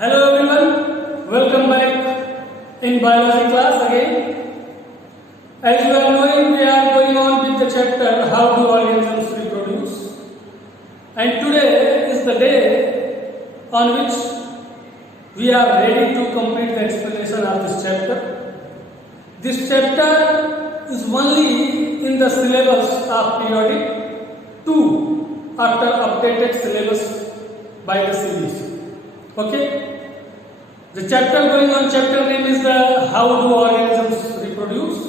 Hello everyone, welcome back in biology class again. As you are knowing, we are going on with the chapter How do organisms reproduce? And today is the day on which we are ready to complete the explanation of this chapter. This chapter is only in the syllabus of periodic 2 after updated syllabus by the CBSE. Okay? The chapter going on, chapter name is the How do organisms reproduce?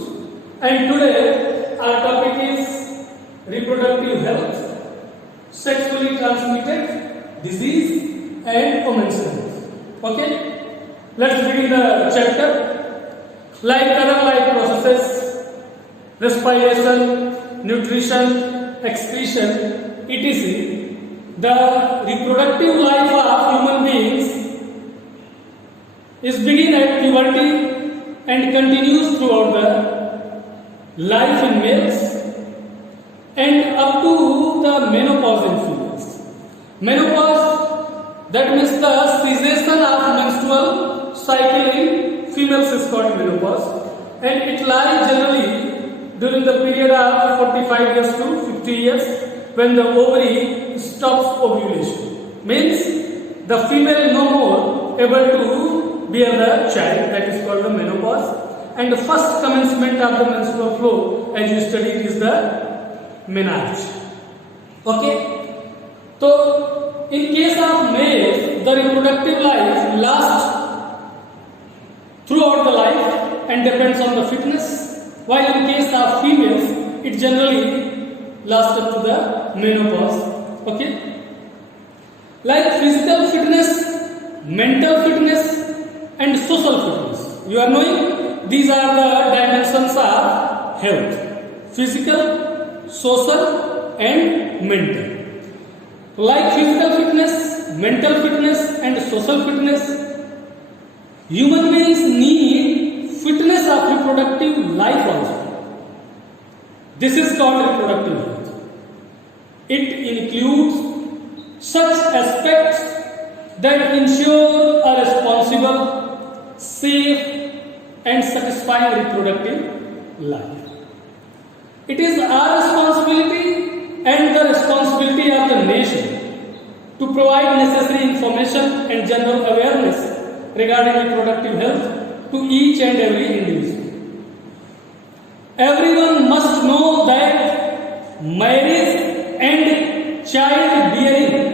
And today our topic is reproductive health, sexually transmitted disease and women's health. Okay? Let's begin the chapter. Like other life processes, respiration, nutrition, excretion, etc., the reproductive life of human beings is begin at puberty and continues throughout the life in males and up to the menopause in females. Menopause, that means the cessation of menstrual cycle in females is called menopause, and it lies generally during the period of 45 years to 50 years when the ovary stops ovulation. Means the female no more able to bear the child, that is called the menopause, and the first commencement of the menstrual flow as you studied is the menarche. Okay? So in case of males, the reproductive life lasts throughout the life and depends on the fitness, while in case of females it generally lasts up to the menopause. Okay? Like physical fitness, mental fitness and social fitness. You are knowing these are the dimensions of health: physical, social and mental. Like physical fitness, mental fitness and social fitness, human beings need fitness of reproductive life also. This is called reproductive health. It includes such aspects that ensure a responsible, safe and satisfying reproductive life. It is our responsibility and the responsibility of the nation to provide necessary information and general awareness regarding reproductive health to each and every individual. Everyone must know that marriage and childbearing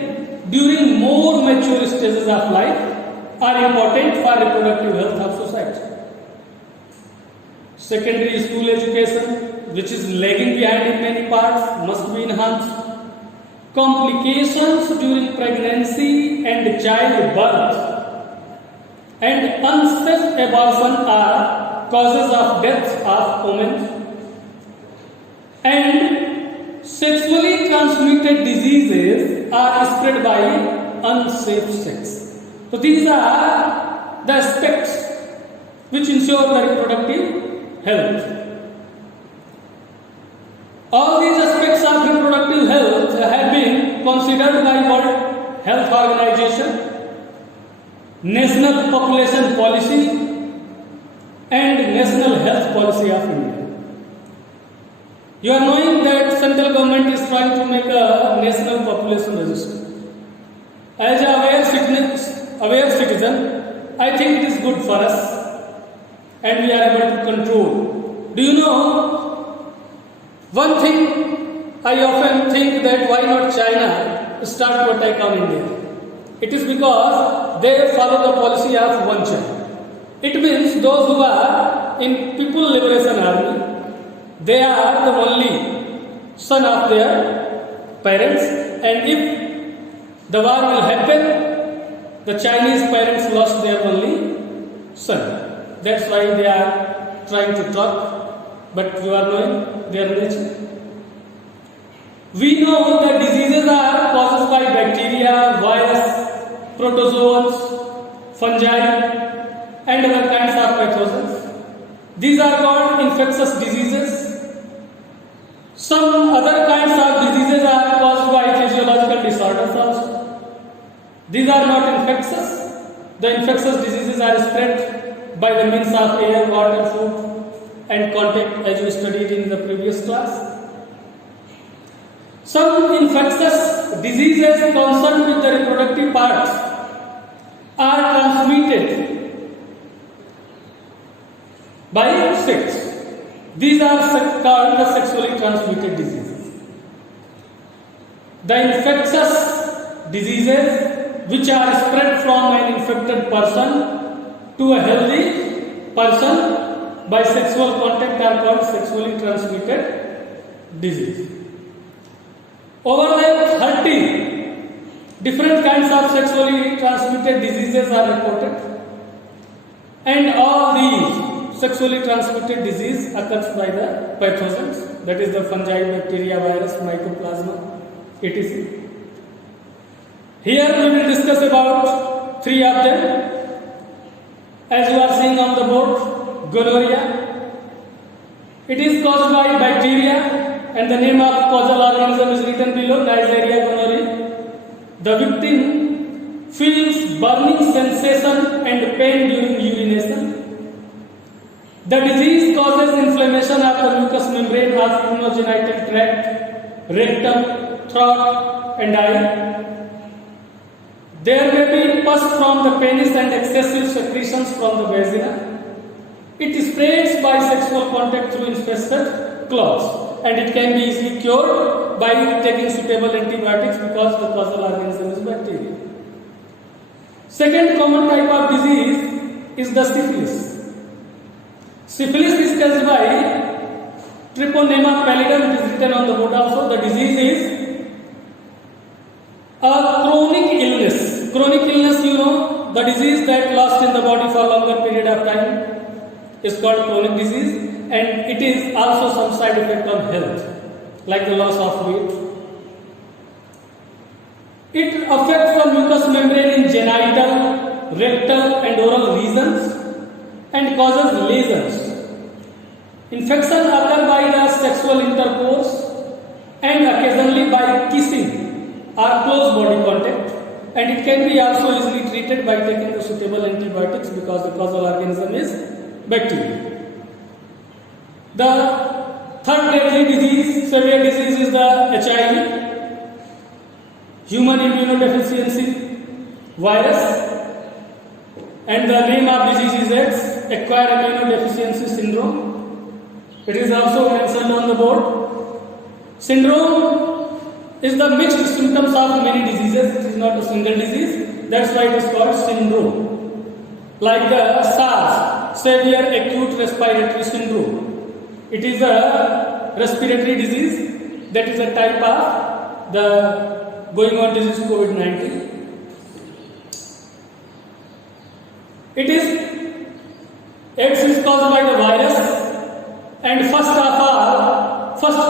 during more mature stages of life are important for reproductive health of society. Secondary school education, which is lagging behind in many parts, must be enhanced. Complications during pregnancy and childbirth and unsafe abortion are causes of death of women. And sexually transmitted diseases are spread by unsafe sex. So these are the aspects which ensure the reproductive health. All these aspects of reproductive health have been considered by World Health Organization, National Population Policy and National Health Policy of India. You are knowing that central government is trying to make a national population register. As an aware citizen, I think it is good for us and we are able to control. Do you know, one thing I often think that why not China start to attack on India? It is because they follow the policy of one child. It means those who are in People Liberation Army, they are the only son of their parents, and if the war will happen, the Chinese parents lost their only son. That's why they are trying to talk, but you are knowing their nature. We know that diseases are caused by bacteria, virus, protozoans, fungi, and other kinds of pathogens. These are called infectious diseases. Some other kinds of diseases are caused by physiological disorders also. These are not infectious The infectious diseases are spread by the means of air, water, food and contact, as we studied in the previous class. Some infectious diseases concerned with the reproductive parts are transmitted by sex. These are called the sexually transmitted diseases. The infectious diseases which are spread from an infected person to a healthy person by sexual contact are called sexually transmitted disease. Over 30 different kinds of sexually transmitted diseases are reported, and all these sexually transmitted disease occurs by the pathogens, that is the fungi, bacteria, virus, mycoplasma, etc. Here we will discuss about 3 of them. As you are seeing on the board, gonorrhea. It is caused by bacteria, and the name of causal organism is written below, Neisseria gonorrhoeae. The victim feels burning sensation and pain during urination. The disease causes inflammation of the mucous membrane of urogenital tract, rectum, throat and eye. There may be pus from the penis and excessive secretions from the vagina. It spreads by sexual contact through infested clots, and it can be easily cured by taking suitable antibiotics because the causal organism is bacteria. Second common type of disease is the syphilis. Syphilis is caused by Treponema pallidum. It is written on the board also. The disease is a chronic illness. Chronic illness, you know, the disease that lasts in the body for a longer period of time is called chronic disease, and it is also some side effect on health, like the loss of weight. It affects the mucous membrane in genital, rectal and oral regions and causes lesions. Infections occur by the sexual intercourse and occasionally by kissing or close body contact, and it can be also easily treated by taking the suitable antibiotics because the causal organism is bacteria. The third deadly disease, severe disease, is the HIV, human immunodeficiency virus, and the name of disease is AIDS, acquired immunodeficiency syndrome. It is also mentioned on the board. Syndrome is the mixed symptoms of many diseases. It is not a single disease. That's why it is called syndrome. Like the SARS, severe acute respiratory syndrome. It is a respiratory disease that is a type of the going on disease COVID-19. It is AIDS is caused by the virus, and first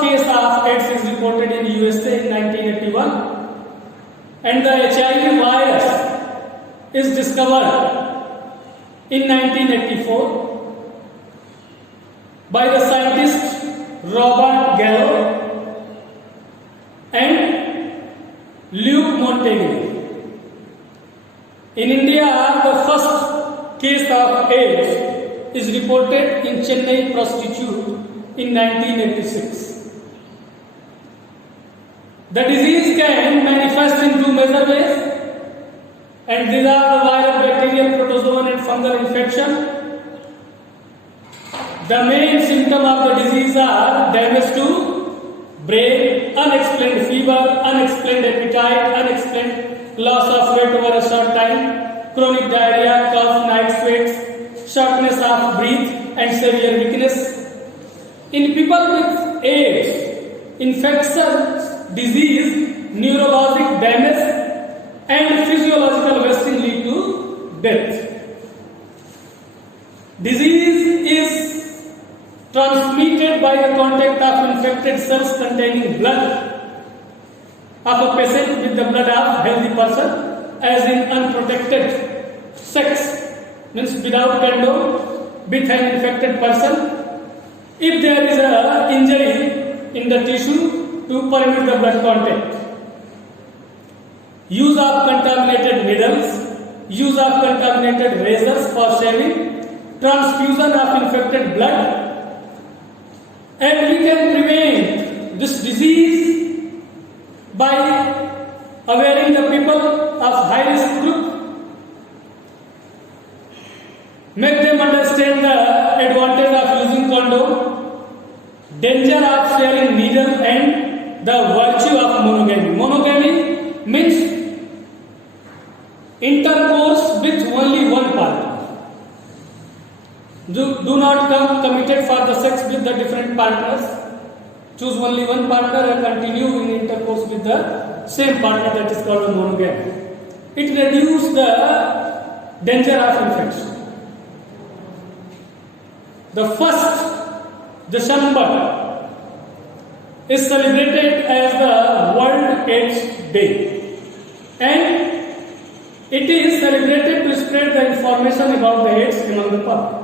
case of AIDS is reported in USA in 1981, and the HIV virus is discovered in 1984 by the scientist Robert Gallo and Luc Montagnier. In India, the first case of AIDS is reported in Chennai prostitute in 1986. The disease can manifest in 2 major ways, and these are the viral, bacterial, protozoan and fungal infection. The main symptom of the disease are damage to brain, unexplained fever, unexplained appetite, unexplained loss of weight over a short time, chronic diarrhea, cough, night sweats, shortness of breath and severe weakness. In people with AIDS, infectious disease, neurologic damage and physiological wasting lead to death. Disease is transmitted by the contact of infected cells containing blood of a patient with the blood of healthy person, as in unprotected sex, means without condom, with an infected person. If there is an injury in the tissue, to permit the blood contact. Use of contaminated needles use of contaminated razors for shaving, transfusion of infected blood, and we can prevent this disease by awareing the people of high risk group, make them understand the advantage of using condom, danger of sharing needle, and the virtue of monogamy. Monogamy means intercourse with only one partner. Do not come committed for the sex with the different partners. Choose only one partner and continue in intercourse with the same partner, that is called monogamy. It reduces the danger of infection. The 1st December is celebrated as the World AIDS Day, and it is celebrated to spread the information about the AIDS among the public.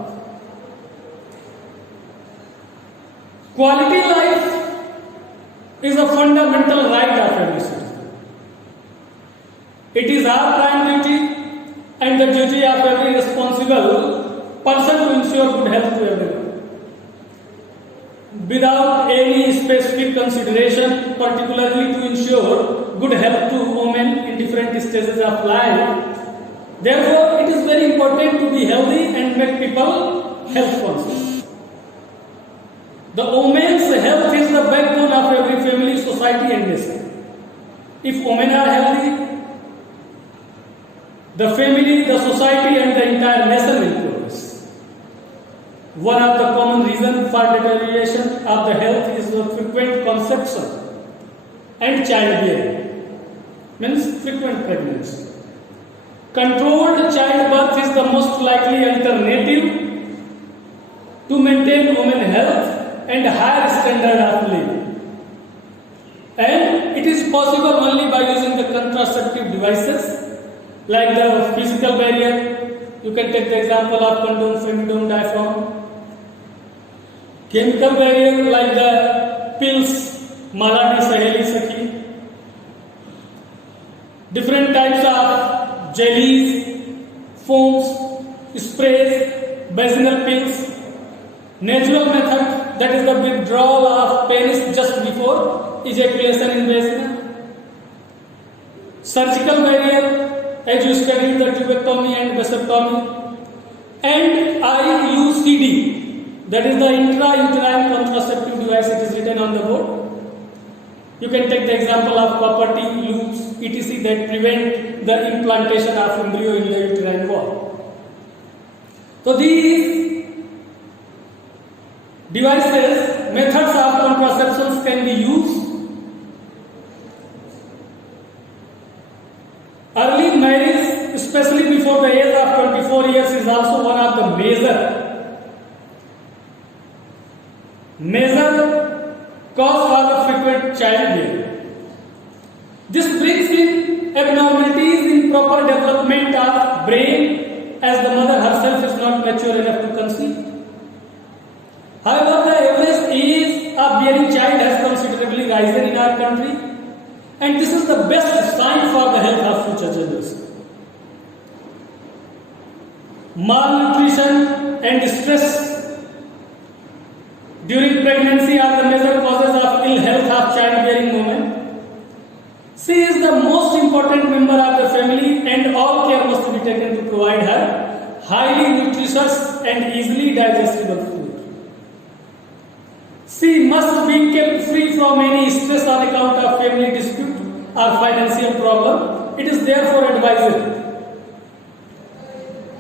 Quality life is a fundamental right of every citizen. It is our prime duty and the duty of every responsible person to ensure good health to everyone. Without any specific consideration, particularly to ensure good health to women in different stages of life. Therefore, it is very important to be healthy and make people health conscious. The women's health is the backbone of every family, society, and nation. If women are healthy, the family, the society, and the entire nation will progress. One of the common reasons for deterioration of the health is the frequent conception and childbearing, means frequent pregnancy. Controlled childbirth is the most likely alternative to maintain women's health and higher standard of living. And it is possible only by using the contraceptive devices like the physical barrier. You can take the example of condom, femidom, diaphragm. Chemical barrier like the pills, Maladi, Saheli, Sakhi. Different types of jellies, foams, sprays, vaginal pills. Natural method, that is the withdrawal of penis just before ejaculation in vagina. Surgical barrier, as you studied the tubectomy and vasectomy. And IUCD, that is the intrauterine contraceptive device, it is written on the board. You can take the example of copper T, loops, etc. that prevent the implantation of embryo in the uterine wall. So these devices, methods of contraception can be used. Early marriage, especially before the age of 24 years, is also one of the major cause for the frequent childbearing. This brings in abnormalities in proper development of brain, as the mother herself is not mature enough to conceive. However, the average age of bearing child has considerably risen in our country, and this is the best sign for the health of future generations. Malnutrition and stress during pregnancy are the major causes of ill health of childbearing women. She is the most important member of the family, and all care must be taken to provide her highly nutritious and easily digestible food. She must be kept free from any stress on account of family dispute or financial problem. It is therefore advised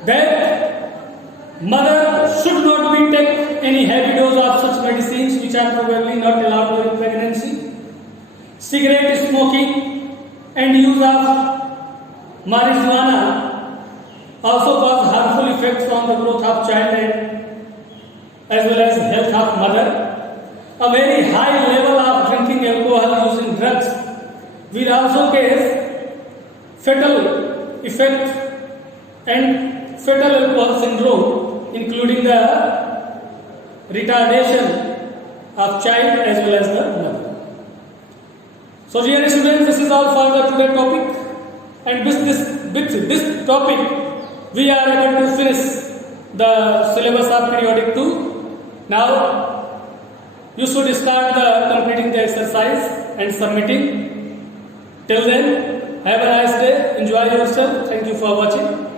that mother should not be take any heavy dose of such medicines which are probably not allowed during pregnancy. Cigarette smoking and use of marijuana also cause harmful effects on the growth of child and as well as health of mother. A very high level of drinking alcohol, using drugs will also cause fatal effect and fetal alcohol syndrome, including the retardation of child as well as the mother. So dear students, this is all for the today topic. and with this topic we are able to finish the syllabus of periodic 2. Now you should start the completing the exercise and submitting. Till then, have a nice day, enjoy yourself. Thank you for watching.